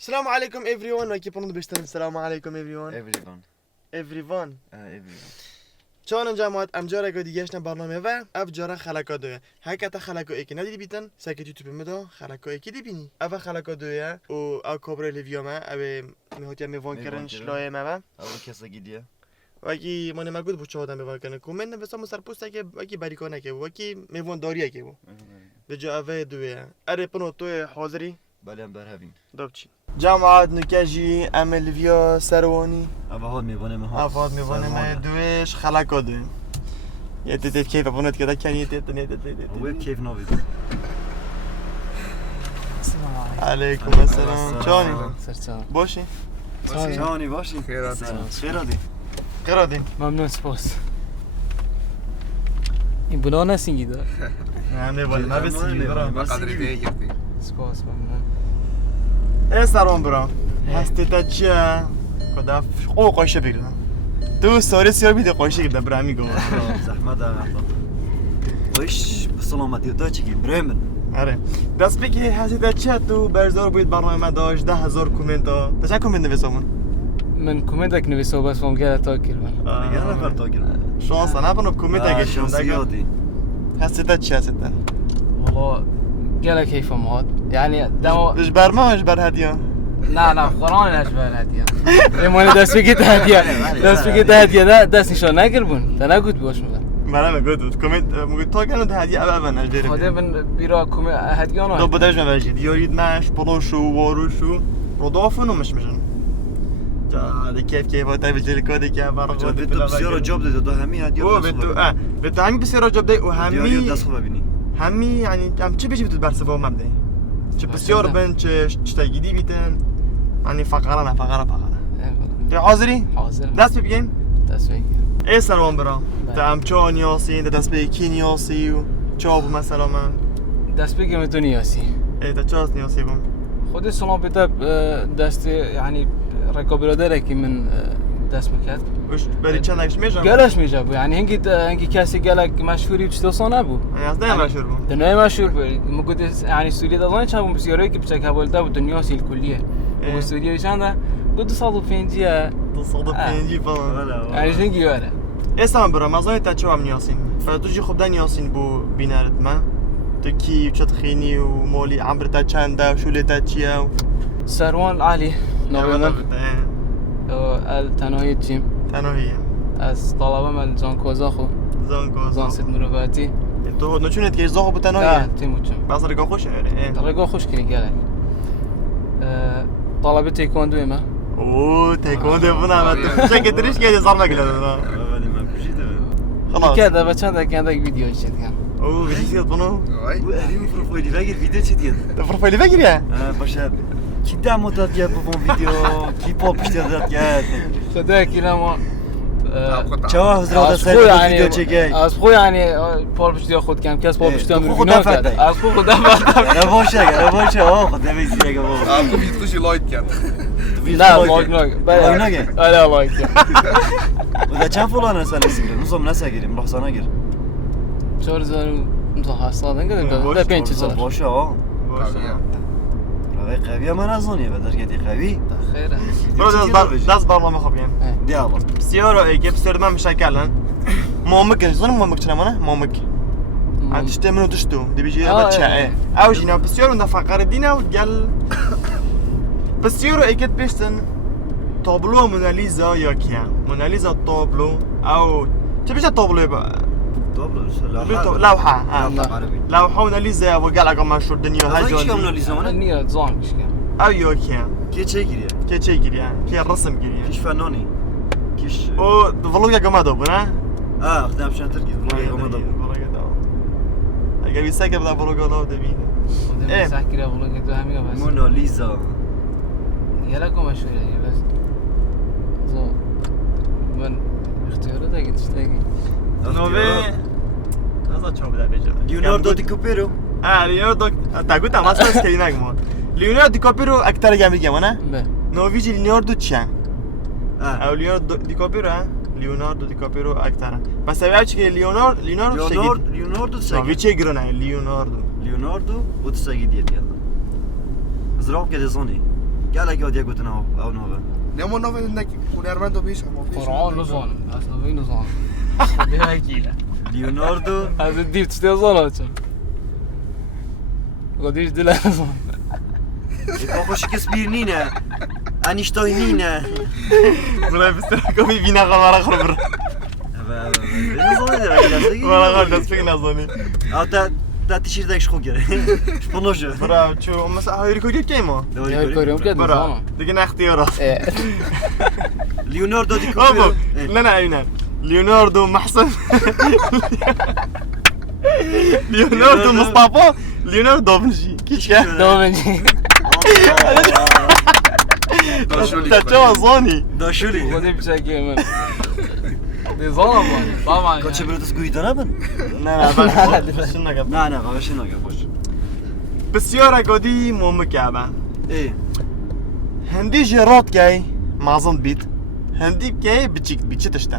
السلام عليكم everyone وكيف بنض بيشتغل السلام عليكم everyone everyone چون جماعت امجاره که دیگهش نه برنامه و افجاره خلکا دوه حقیقتا خلکا ایکی ندیدی بیتن ساکت یوتیوب مدا خلکا ایکی دی بینی اول خلکا دوه او کابر لیویا ما او میهوتی میوان کردن شلای ما و اول کسی گیدیه وکی من مگود بود چه آدم میوان کنه کومنت نوشتم سر پست که وکی باریکانه که وکی میوان داریه که به جا اوه دوه اره پنو تو حاضری بله هم برهبیم دابچی جماعت نکجی عمل ویا سروانی افاد میوانه ما افاد میوانه ما دوش خلکا دوه یه تیت کیف بونت که دکانی یه تیت ویب کیف نوید علیکم السلام چانی باشی چانی باشی خیرادی ممنون سپاس این بنا نسینگی دار نه میوانه ما بسیاری برام قدری بگیردی سپاس ممنون ای سرون برام هستی تا چیه کدا او قایشه بگیردم تو ساری سیار بیده قایشه گیرده برامی گوه زحمت ویش بسلامتی دا چی برایمن آره دست بگی هستی تا چیه تو برزار باید برنامه داشت 10,000 کومنت ها تا چه کومنت نویسامون من کومنتك نویسو بس فهم گره تاکر من یه نفر تاکر شانس نبونم کومنت اگه شانسیاتی هستی تا چیه هستی تا والله گله کیفم هات يعني دمو اش برما اش بر هدیه لا قرآن نشبه الهدية ایمان دست بگید هدیه دست بگید هدیه ده دست نشان نگر بون تا نگود بیاش مگر مرا مگود کومنت مگود تا کنه هدیه اول من اجباری خاطر من بیرا هدیه دو آنها بدش نوشید یارید مش پلوشو واروشو رضافن ومش مشن جا كيف وقتها بيجي كودي كيف جا بيتو بسیار جاب ده دو همي هدیه او بتو همي بسيارة جاب دي وهمي دست خوب ببینی همي يعني هم چه بيجي بتو برسفو مبدأ چه بسيار بن چه تجديدي بيتن يعني فقرة في حاضري حاضر دست بگیم دست بگیر ايه سلام برام تام چون یاسین دست به کی نیاسی و چاب مثلا من دست بگیر تو نیاسی ايه تا چاس نیاسی بم خود سلام بده دست يعني رکا برادره که من دست میکرد وش بري چندش میجم گلش میشه بو يعني هنگی کسی گلک مشهوری بچتوسان نبو يعني از ده مشهور بم دنیای مشهور بود مگود يعني سوریه دادن چند بسیاری که بچک حوالته بود دنیاسی الکلیه و سوریه چنده گود 250 تصادف پنجی فلان يعني جنگی وره ايه سلام برام از تا چه هم نیاسین فتو جی خوب دن یاسین بو بینارت ما تو کی و چت خینی و مولی عمر تا چنده و شوله تا چیه و سروان علي نوبه التناهي تيم تناهیه از طلبه من زان کوزاخو زان ست مروفاتی تو نچونت که زاخو نه بتناهیه تیمو چم بس رگا خوش اره رگا خوش کنی گلک طلبه تیکواندو ما اوه تایکوندو بنا چه گتریش که زار مگله ولی من بجیده خلاص كذا بچند كندك فيديو شديان اوه ویدیو بونو و اریم پروفایلی بگیر ویدیو چی دید پروفایلی بگیری باشه کی دمو داد کرد بفون ویدیو کی پاپش داد کرد خدا كلامه چه حضرات از خو ویدیو يعني چگی از خو يعني پال پشتی خود کم کس پال پشتی تو خود میگن نفرده. از خو خدا فقط باشه خود نمیزی اگه بابا تو ویدیوشی لایک کرد لا لايك لايك لا لايك و ده چند فلان هستن سیگریم نظام نسگیریم رخصانه گیر 4000 امضاء حصاد انقدر ده 5000 باشه باشه روی قوی من از اونیه بدر کدی قوی خير برو دست برنامه خوب یم دیابا بسیار ایگه بسیار من مشکلن مامک زنم مامک چنمانه مامک عندشته منو دشتو دي بيجي بتشاء او جينا بسيور من فقر دينا وقال بسيور اكيد بيشتن طابلو موناليزا يا كيا موناليزا طابلو او تبيش طابلو بقى لوحة لوحة موناليزا وقال لك مشهور الدنيا هاجون هاجون النية زان مشكلة او يا كيا کی چه گیریه كي شي كيا كي الرسم كيا کیش فنانی کیش او فلوقا قمادو بنا خدام شان تركي فلوقا قمادو اگه بیسته که بدا فلوقا دو دبینه ايه ساكر يا والله قلت همي بس موناليزا يلاكم مشهور يعني بس زو من اختيارات اگه تشتاقي نوبه نزا چوب ده بجا ليوناردو دي كوبيرو ليوناردو تاگو تماس بس که نگم ليوناردو دي كوبيرو اکتر گم میگم نه به نوویجی ليوناردو چه او ليوناردو دي كوبيرو ليوناردو دي كوبيرو اکتر بس اولی چه ليوناردو شگید ليوناردو ساگی نوویجی گرونه ليوناردو ليوناردو و تساگی دیت یالا زراف که دزونی گله گادیا گوتن او نو. نمو نو بدنك هنرمند و بیش هم قرآن نزانم اصلا بی نزانم خدا وکیله لیوناردو از دیر چطور زانم چون خودش دل نزانم بابا شکسپیر نینه انیشتاین نینه برای بستر کمی بینا قمارا خور برا برا قمار دست بگی نزانی او تا تیشیر دکش خوب گره شپنوشه برا چو مثلا هایری کجید که ما یا کاریم که برا نزانم دیگه نه اختیارات لیوناردو دی بابا نه نه اینا لیوناردو محسن لیوناردو مصطفى لیوناردو دافنشي كيش دامنجی تا زانی داشولی خودی بچکی من نزانم طبعا کاچه براتس گویده نبن نه نه بس نگم نه نه قوش نگه باش بسیار گادی ممکعبه ای هندی جرات کی مازن بیت هندی کی بچیک بیچ تشتا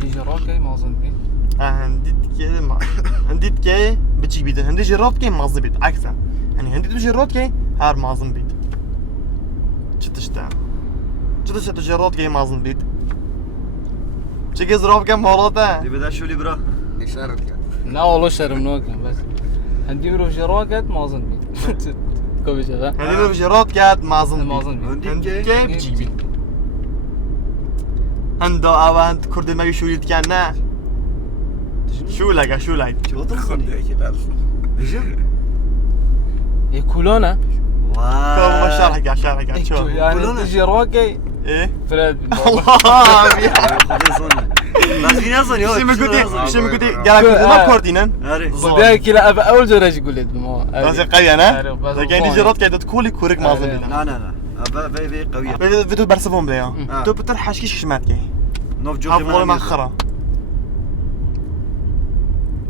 دی جرات کی مازن بی هندی کی بچیک بیت هندی جرات کی مازن بیت عکسه يعني هندي جرات کی هر مازن بیت چه تشتا چه تشتا جرات کی مازن بیت چه گزراف کم مالاته دی بده شولی برا اشارت کرد نه والله شرم ناکن بس هندی رو جرات کرد مازن بی کوبی چه هندی جرات کرد مازن مازن بیت بی هندی هندی که کی بچیک بیت هندا اوند کرد ما شولید کن نه شولگه شولگ چه وقت خونی بیشم ياكلونا كم شرحك شرحك شو يعني تجي روكي ايه فراد الله خودی زنی بس بی نزنی شو ما قلتي قالك ما كوردينن آره وده كلا ابا اول جرج قلت ما بس قوي انا لكن دي جرات قاعده تقولي كورك ما ظن نه نه نه ابا بی قویه فيديو برسفهم بلا تو بتر حاشكيش شماتكي نوف جو هاف ما خرا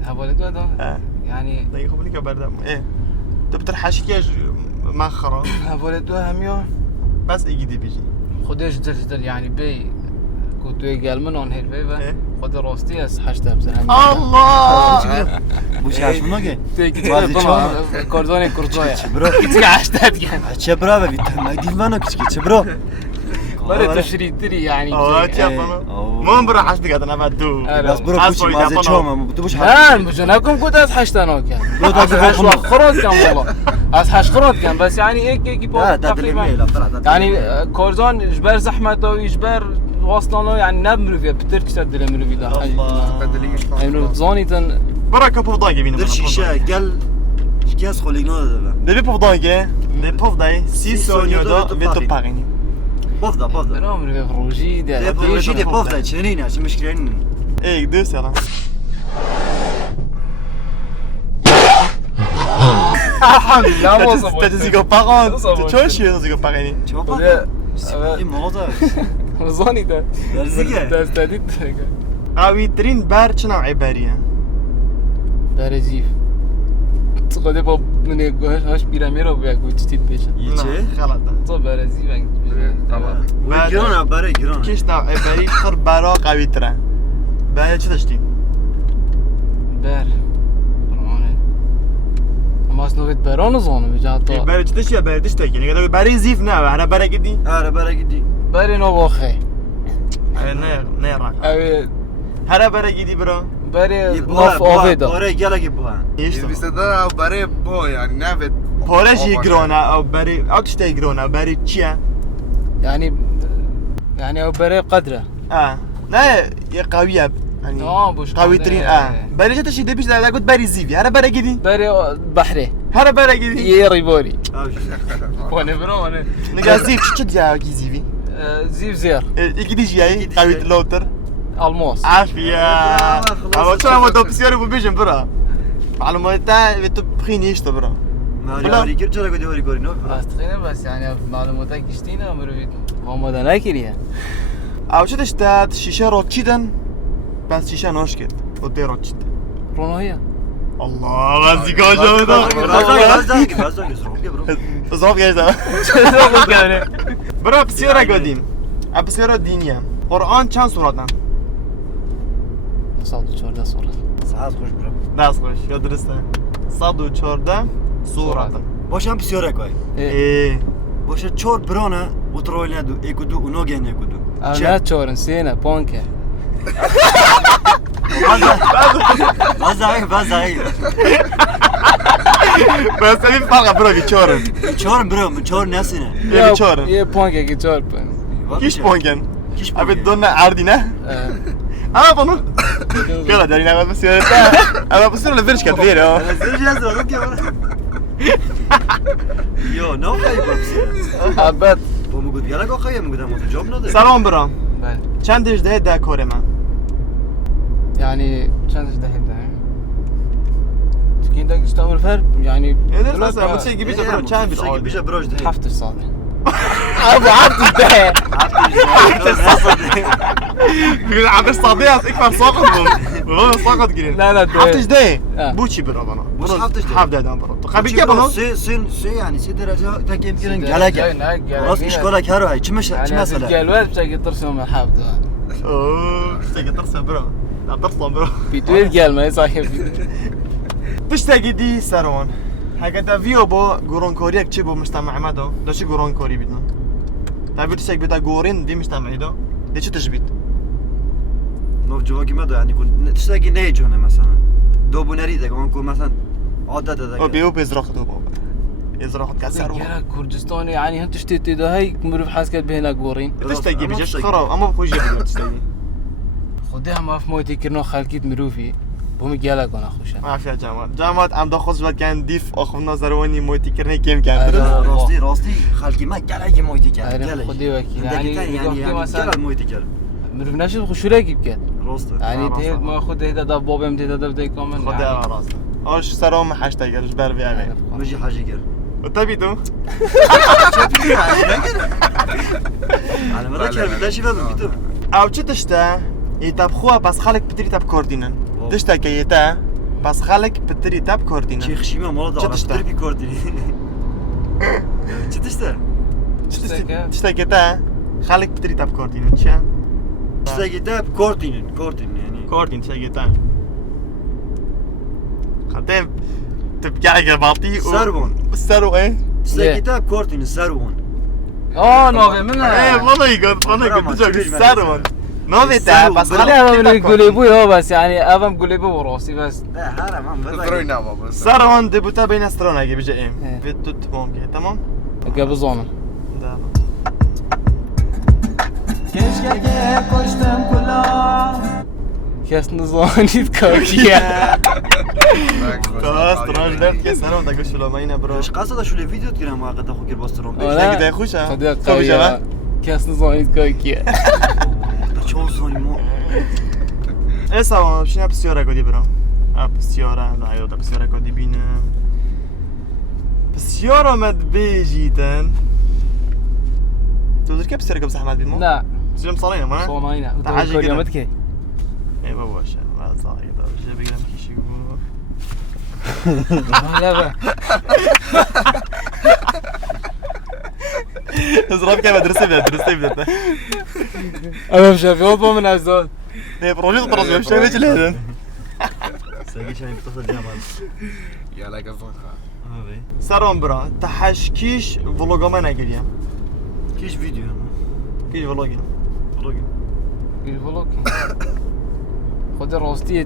هبولت هذا يعني دقيقه خليك برد ايه تو بتر حاشكيش ما خرا هبولت هميو بس اجي دي بيجي خدش جدل يعني بي كنت قال من هون هالفيفا إيه. خد راستي اس حشتها بزهم الله بوش هاش منو كوردوني كورتويا برو حشتها كان چه برا ببین مگدی منو کچکی چه برا برا تشري تري يعني اه تشافنا مو برا حاشتك انا بدو بس برو کوچی مازه چوم تو بوش لا مش انا كنت از حشتها كان برو تا از حش خرات كان والله از حش خرات كان بس يعني هيك لا تقريبا يعني كوردون جبر زحمته ويجبر واصلنا يعني نمرو فيها بتركش تدل مروي ده يعني زونيتن برا كفو ضايق بينا در شیشه گل شکست خلیگ نده دبي بوف ضايق دي بوف ضاي سي سونيو دو فيتو باغيني بفضل بفضل نمرو في فروجي ده بروژی دی بفضل چنینه چه مشکلی نین ايه دوس يلا الحمد لله تتزيقو باغون تشوشي تزيقو باغيني چه با این مغازه زونيتا درزیگه تستديد قوي ترين بار چه نوعي باريه برزيف تقدر با من گوهش هاش بیرمیرو بیا گوچتید بشه یه چه؟ غلطه تو برزی بنگ و گرانه برای گرانه كيش نوعي باري خر بارا قوي ترى باري چه داشتي بر برانه اما اسنویت برانو زانو بجا تا باري چه داشتي باري داشتي يعني قالوا باري زيف نه انا باري قدي آره برای گدی بری نو واخه نه راك اوی هر باري قدي برا بری ناف آویدا برای گلگی بوها ايش بيستدار برای بو يعني نافت پولش يقرونا او باري او تشتي يقرونا باري چيا يعني او بری قدره لا يا قوية يعني بوش قوي ترين باري جت شي دبيش لا قلت باري زيفي هر باري قدي بری بحره هر باري قدي يري بوري آوش وانا برو وانا نقا زيف شو تجا كي زيفي زيف زير يقدي جاي قوي لوتر الماس عافية اما شو ما دوبسيون بوبيجن برا معلومات بتو بخيني ايش برا ماری هاری گر چرا گدی هاری گاری نو استخينا بس يعني معلوماتك اشتينا مرويد ما ناكريا او شو تشتات شيشه روتشيدن بس شيشه نوشكت ودي روتشيد رونوهيا الله غازي قاجا باز داگی برو زوف جايزا برا بسيورا قديم بسيورا دينيا قرآن چند سوراتن 114 سورة ساعت خوش برو دست خوش یا درسته 114 سوراتن باشم بسیاره کوی ايه باشه 4 برانه وترولنا دو ايكودو ونوجن ايكودو لا تشور نسينا بونكا بازاي بس این فرق برو بیچاره 4 برو 4 نسينا یه بیچاره یه پونکا که چور کیش پونگن كيش ابي دون عردي نه بونو كلا داري نعمل بس انا بصير لفيرش كتير يو نو خايب حبت وموجود يلا قا خايب موجود ما جوب نده سلام برام بله چندش ده دکور من يعني چندش دهید ده تكين داك استعمل فرق يعني ادرس مثلا بتشي جيبيش برام چند بیش بيجا بروج ده حفت الصالح ابو عبد ده بيقول عبد الصديق اكبر ساقط والله ساقط جرين لا لا حفتش ده بوشي برام انا بوش حفتش ده حفت ده برام خبي كيف انا سي يعني 3 درجه تاكيم كيرن قالك راس اشكالك هرو هاي چمش مثلا الجلوات بتاعي ترسم حافظ اوه تيجي ترسم برام لا ترسم برام بيتويل قال ما يصاحب تشتاقي دي سارون هكذا فيو بو قرون كوريك تشي بو مجتمع مدو دا شي قرون كوري بدنا تعبير تشتاق بدا قورين دي مجتمعي دو دي شو تجبيد نوف جواكي مدى يعني كنت تشتاقي نيجونا مثلا دوبو نريدك وانكو مثلا عدد او هذاك بيو بيزرخ دو بو يزرخ كسر يا كردستان يعني هم تشتيتي ده هاي مروف حاسك بهنا قورين تشتاقي بيجيش خراب اما بخوش جبنا تشتاقي خدها ما في موتي كرنو خالكيت مروفي بومي قالك وانا خوشا ما في جامعات عم داخل شوات كان ديف اخو نظروني موتي كرني كيم كان راستي خالكي ما قال مويتي قال خدي وكيل يعني مثلا مويتي قال مروف ناشد خشو لاقي بكات راستي يعني تهيد ما خد هيدا دا بوبم تهيدا دا بدي كومن خدها على راسي اش سرهم حاشتاق جبر بيعني ماشي حاجه قال وتبيتو على ما ذكر بدنا شي فهم بيتو او چه تشتا يطبخوها بس خلق بتري تاب كوردينن تشتا كيتا بس خلق بتري تاب كوردينن شيخ شيما مرض على تربي كوردي تشتا تشتا كيتا خلق بتري تاب كوردينن شا تشتا كتاب كوردين يعني كوردين تشتا كيتا خطيب تبقى باطي سرو ايه تشتا كتاب كوردين سارون نوفي منها ايه والله يقول سرو نوفيتا بس خليها من قوليبوي هو بس يعني افهم قوليبو وراسي بس لا حرام عم تذكروا يناموا بس سرون دبوتا بين استرونا جي بيجي ام في توت ممكن تمام قبل زونا ده كاس نزانيت كاكيا خلاص تراج درت كاس سلام دا قش لو ماينا برو ايش قصد شو الفيديو تكرم واقع اخو كير بوسترون ايش كده خوشا خدي قوية كاس نزانيت كاكيا شو زوني مو اسا شنو بسياره قدي برو بسياره لا يودا بسياره قدي بينا بسياره مد بيجيتن تقدر كيف بسياره قبل احمد بيمو لا سلم صالينا ما صوناينا تعال كل كده. يوم تكي اي بابا شا ما صار يقدر جاب يقدر كيشي لا بقى زراب كيف درسي بدأ انا مش شايف هو من هزول ايه بروجيت طرز مش شايف لهذا ساقي شاي بتصل جمال يلا قصدك سرام برا تحشكيش فلوغا ما نقليا كيش فيديو كيش فلوغي الفلوك خد الروستي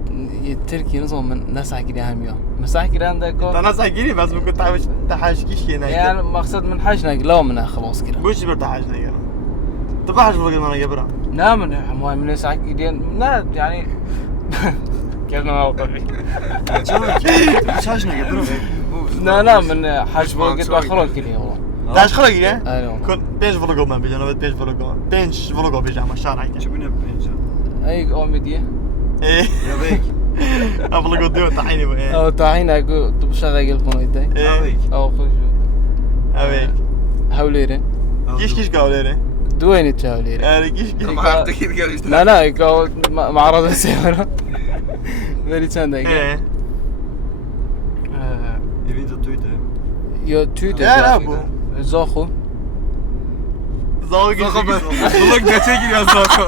التركي نظام من ناس حكي هميا مساح كده عندك انا ساكيني بس ممكن تعمل تحشكيش هنا يعني مقصد من حاجنا لا منها خلاص كده بوش بر تحشنا يا تبحش فلوغا ما نقبرا لا من حماي من ناس حكي لا يعني كيف ما وقفي شاشنا قبل لا من حاج فوق باخرك كده والله داش خلق يا ايوه كن بينش فلوغا ما بيجي انا بينش فلوغا بيجي ما شارع شو بينا بينجا اي اوميديا ايه يا بيك افلوغا ديو تحيني بقى او تعين اكو تبشغل الفون يدي اويك او خشو اويك حوليري كيش قاوليري دوين تشاوليري كيش ما عرفت كيف قال لا لا يقول معرض السيارة فيري تشاند ايه يبين تويتر يو تويتر يا ابو زاخو زاوي والله ده تيجي يا زاكو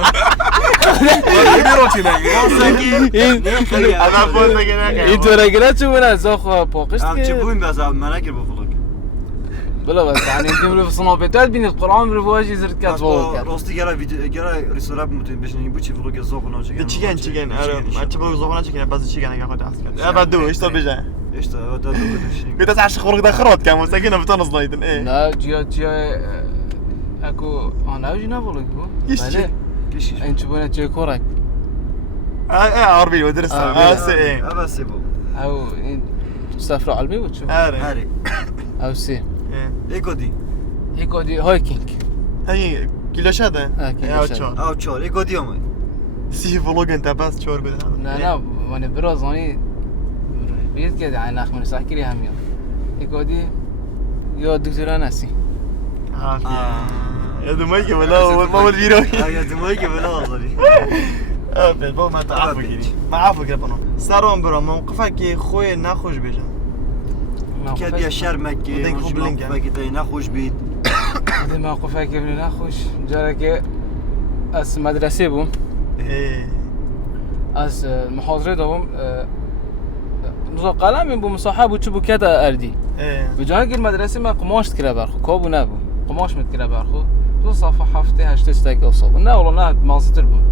انا فوز كده انتو رجلات شو انا زاخو بوقشت عم تشوفون بس عم مناكر بفلوك بلا بس يعني انت من صنابتات بين القرآن من واجي زرت كات فوق راستی گره ویدیو گره ریسوراب متون بشنی بچی فلوگ زوق ناچه چیگن آره ما چه بگو زبانه چیگن باز چیگن اگه خود است بعد دو اشتو بجا اشتا دا دو بدوشی قلت عش خروج دخرات كان مساكين بتونس ضايدن ايه لا جيا اكو انا اوجي نافولك يش کشی انت بنا جي كورك ايه عربي ودرسها سي ايه بس بو او تسافر علمي وتشوف اري هری او سي ایکو دی هيك دي هايكينج هي كيلوش هذا كيلوش يا هذا. او چور ایکو دی اومد سي فلوج انت بس شور قد لا لا وانا برازاني بيت كده يعني اخ من ساكري هم يوم هيك دي يا دكتور ناسي يا دميك ولا ما ود بيروي یا دمایی که بلا آزاری بابا ما تعرف كيري ما عارفك يا بنو سارون برا موقفك خوي ناخوش بيجا که بیا شرمکی دیگه خوب لینک. موقفه که دی نخوش بید هذا ما قفاك ابن ناخوش جارك اس مدرسه بوم ايه از محاضره دوم نزا قلم بو مصاحب و چبو كده اردي ايه بجانب المدرسه ما قماش تكره برخو كابو نبو قماش متكره برخو دو صفحه هفته هشت استاك اوصل نه والله نه مازتر بوم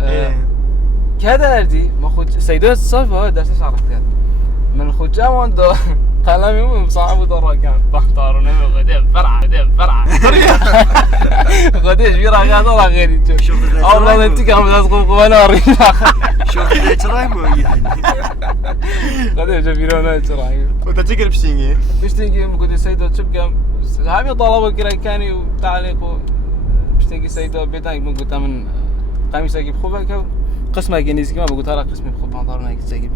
ايه كده اردي ما خد سيدات الصف هاي درس شرح كده من خد جوان دو قلمي مو مصاحب ودرا كان طهطار ونبي غديم فرعه غديش بيرا قاعد ولا غيري شوف والله انت كان بتسقط وانا اريد شوف دی چرای مو يعني غديش بيرونا ترى وانت تقرا بشتينجي مش تيجي مقول سيدو تبقى هامي طلبه كراي كاني وتعليق مش تيجي سيدو بيتاي مقول من قميص اجيب خوبك قسم انجليزي كما بقول ترى قسمي بخوب بنطلون هيك تجيب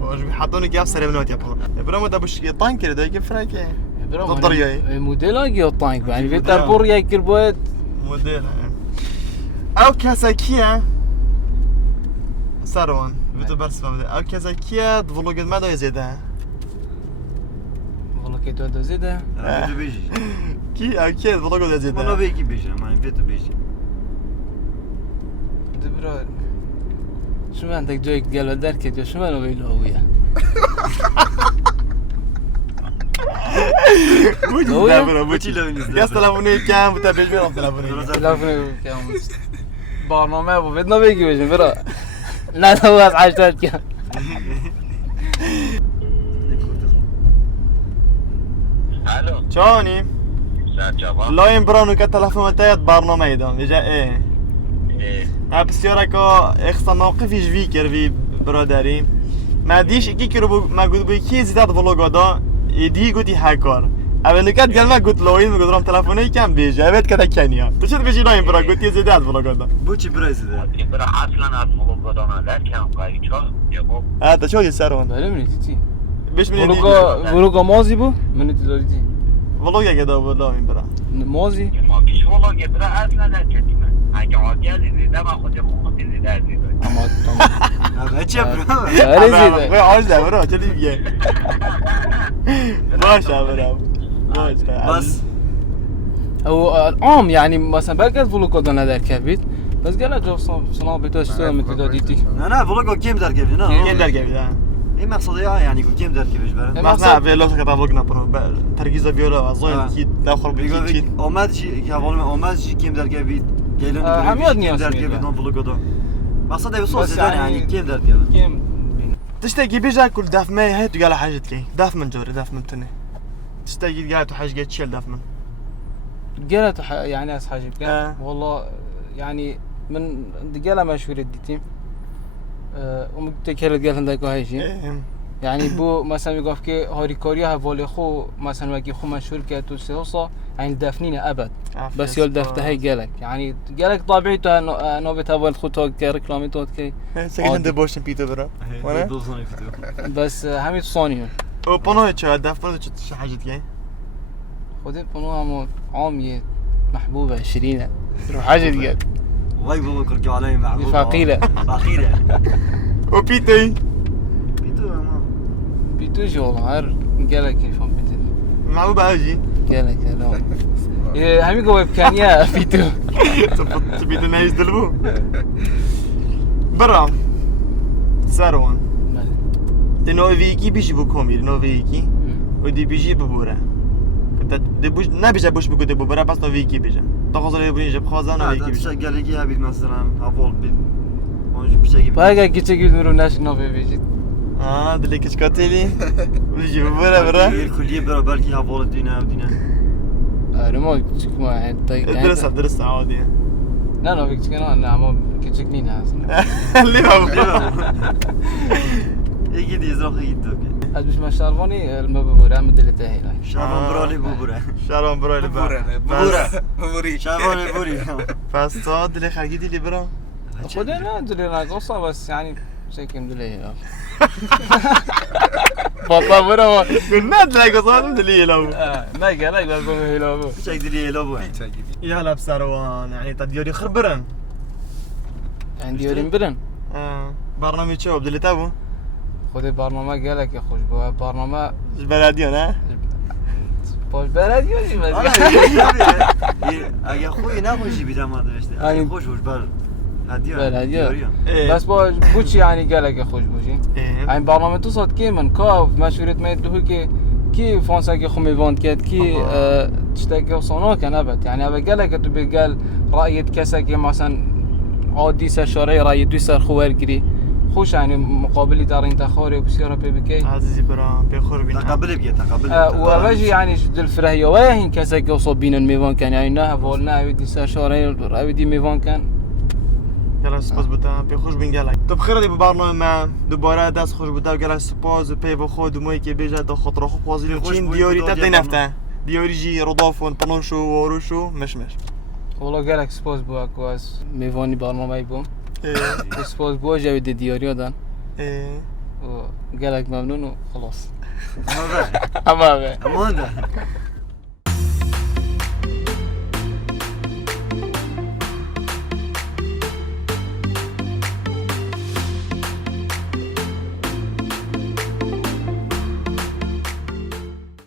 باش بيحطوني قاف سري بنوت يا بخو برامو دا بش يطان كده دا يجيب فراك ضد رياي موديل اجي الطانك يعني فيتر بور يا كربوت موديل او كاساكيا ساروان بده برس فهمت او كاساكيا فلوج ما دا يزيدها والله كيتو دو زيده بدو بيجي كي او كي فلوج دا منو يزيدها بيجي بيجي ما بدو بيجي دبرو شو عندك جويك قال دركت شو ما نبي له وياه بوچی لونیز يا تلفوني كام بتابع بيهم تلفوني تلفوني كام برنامه ابو بدنا بيجي بيجي برا لا هو عشتات كام الو شوني ساعة لا يمبرانو كتلفون تاعت برنامه يدون يجا ايه ايه بسیارکو اخصا موقفی جوی کردی برادری ما دیش کی کرو ما گفت بی کی زیاد ولوگا دا ایدی گویی هکار اول نکات گل ما گفت لوین میگذارم تلفنی کم بیجه اوت کدا کنیا تو چه بیشی لایم برا گفتی زیاد ولوگا دا بوچی برایز ده برا اصلا از ملوگا دانه کم قایی چا یا با هذا شو يسارون بله منی تی بیش من بلوگا مازی بو منی تی داری تی ولوگا کدا لایم برا مازی ما بیش ولوگا برا اصلا نکتیم اگه آگه دیده من خود خود دیده دیده اما هذا چه برا آره زیده وای عاج ده برا چه دیگه باشه برا باشه بس او العام يعني مثلا بلقى فلوكو دانا در كبيت بس قال جو صنابي تو اشتغل مثل داديتي نه فلوگو کیم در کبی نه كين درجه بدا این مقصدی ها يعني کو کیم در کبیش برن ما احنا في لوسك تابلقنا برو تركيزه فيولا اظن كي داخل بیگو بكي آمد چی که حوالی آمد چی کیم در کبی گیلن همیاد کیم نیاز در میده. کبی نون فلوگو دا مقصد ای بس وصول زدن يعني- يعني كيم در کبی كيم تشتاقي بيجا كل داف ما هي تقال حاجتك داف من جوري داف من تني تشتاقي قاعد حاجه تشيل داف من قالت يعني اس حاجه كان آه. والله يعني من قال مشهور الديتيم ومتكلم قال عندك هاي شيء يعني بو مثلا يقول كي هاري كوريا هفولي خو مثلا وكي خو مشهور كاتو سيوصا يعني دافنين ابد بس يول دفته هي قالك يعني قالك طبيعته نوبت هفول خوتو كريكلامي توت كي سكند بوشن بيتو برا وانا دوزونی فيديو بس همي صانيون او بانو تشا داف من شي حاجتك خذي بنوها مو عامية محبوبة 20 روح حاجة قال واي بابا كركو علي معبوب فقيلة فقيلة او بيتي بيتو ما بيتو جو والله هر قالك كيف هم بيتو معبوبة اجي قالك لا همي قوي بكانيا بيتو بيتو نايز دلبو برا ساروان دي نو فيكي بيجي بو كومير نو فيكي ودي بيجي ببورا دبوش نبیشه بوش بگو دبو برای پس نویکی بیشم تا خواهد بونی جب خواهزن نه نویکی تا بیشم گلگی هبید مثلا هوال بید اونجا پیشگی با اگر کچه گید مرو نشنا ببیجید دلی کچ کاتیلی بلیجی برا کلیه برا بلکی هوال دینه و دینه آره ما کچک ما درست عادیه نه نه کچک نه اما کچک نینه اصلا لی بابو یکی دیزراخی گید دو که از بیش مشتروانی علمه ببوره همه دلته هیلای شرمان برالی ببوره شرم برای ببوره ببوری شرمان ببوری پس تا دلی خرگی دیلی برا خدا نه دلی نقصه بس يعني شكل دلی بطا برا نه دلی گذارم دلی لابو نه گلک لازم هیلا بو چک دیلی ایلا بوه يلا بسروان يعني تديوري خربرن عندي يورين برن برنامج شو بدي تابو خود برنامه گلک خوش بو برنامه بلديون ها باش بلدی یا چی اگه خوی نخوشی بیدم آدرشته اگه خوش خوش بر بلدی بس باش بوچی يعني گلک خوش بوشی این برنامه تو صد کی من کاف مشورت مید دو کی فرانسا کی خو میواند کرد کی تشتاكي وصونا كان ابد يعني ابى قالك تو بقال راي كسك مثلا عادي سشاري راي دو سر خواركري خوش يعني مقابلي دارين تخوري بسياره بي عزيزي برا بخور بينا تقبل بيه تقبل وباجي يعني شد الفرهيه وين كسك وصو بين الميفان كان يعني نها فولنا ودي سشاري ودي ميفان كان يلا سپاس بوده بخوش بین گلک تو بخیر دی برنامه دوباره دست خوش بوده گلک سپاس پی و خود موی که بیجه تا خاطر خو پازیل چین دیاری تا نفته دیاری جی رضافون پنوشو واروشو مش والله گلک سپاس بو اكواس ميفاني برنامه بوم سپاس بو جوي دیاری دادن و گلک ممنون و خلاص اما اما ده